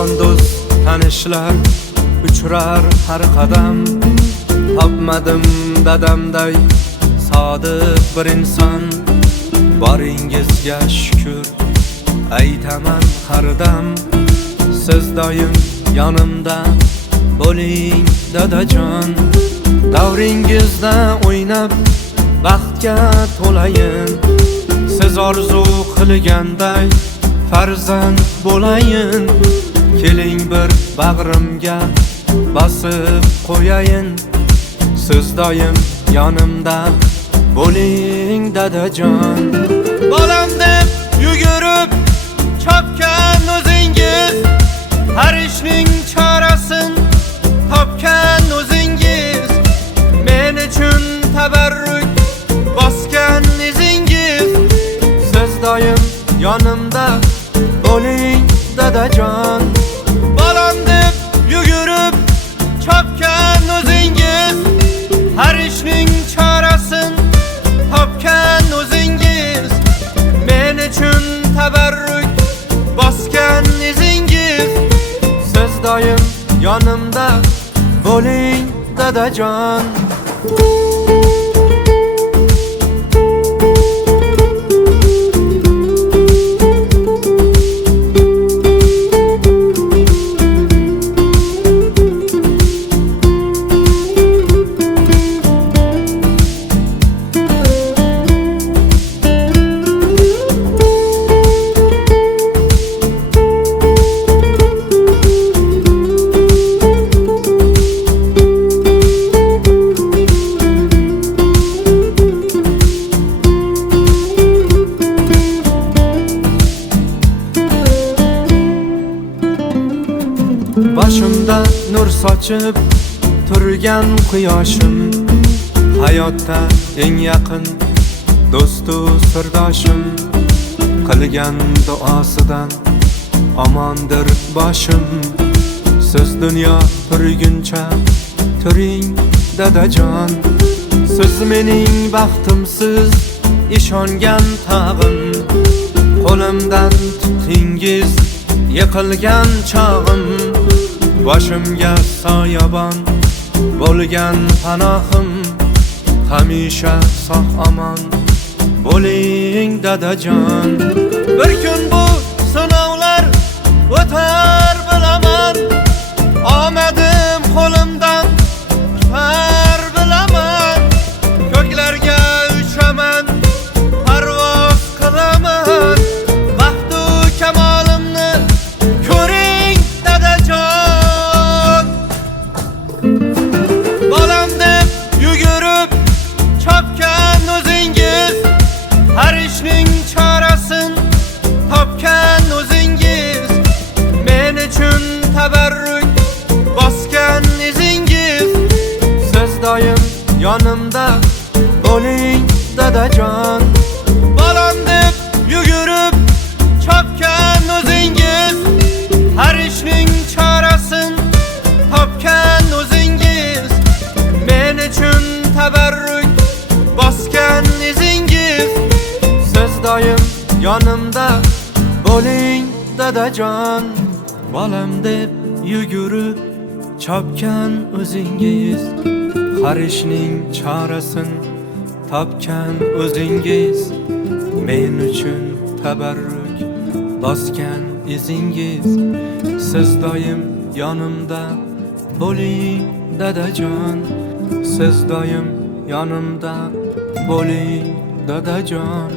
yolg'on do'st tanishlar uchrar har qadam. Topmadim dadamday sodiq bir inson. Boringizga shukr aytaman har dam. Siz doim yonimda bo'ling dadajon. Davringizda o'ynab baxtga to'layin. Siz orzu qilganday farzand bo'layin. Keling bir bag'rimga bosib qo'yayin. Siz doim yonimda bo'ling dadajon. Bolam deb yugurib chopgan o'zingiz, har ishning chorasin topgan o'zingiz. Men uchun tabarruk bosgan izingiz. Siz doim yonimda bo'ling dadajon. Bolam deb yugurib chopgan o'zingiz, har ishning chorasin topgan o'zingiz. Men uchun tabarruk bosgan izingiz. Siz doim yonimda bo'ling dadajon. Boshimda nur sochib turgan quyoshim, hayotda eng yaqin do'stu sirdoshim. Qilgan duosidan omondir boshim. Siz dunyo turguncha turing dadajon. Siz mening baxtimsiz ishongan tag'im. Qo'limdan tutdingiz yiqilgan chog'im. Boshimga soyabon bo'lgan panohim. Hamisha sog' omon bo'ling dadajon. Bir kun bu sinovlar o'tar bilaman. Omadim qo'limdan tutar bilaman. Ko'klarga uchaman, parvoz qilaman. Baxtu kamolimni ko'ring dadajon. Bolam deb yugurib chopgan o'zingiz, har ishning chorasin topgan o'zingiz. Men uchun tabarruk bosgan izingiz. Siz doim yonimda bo'ling dadajon. Bolam deb yugurib chopgan o'zingiz, har ishning chorasin topgan o'zingiz. Men uchun tabarruk bosgan izingiz. Siz doim yonimda bo'ling dadajon. Bolam deb yugurib chopgan o'zingiz, har ishning chorasin topgan o'zingiz. Men uchun tabarruk bosgan izingiz. Siz doim yonimda bo'ling dadajon. Siz doim yonimda bo'ling dadajon.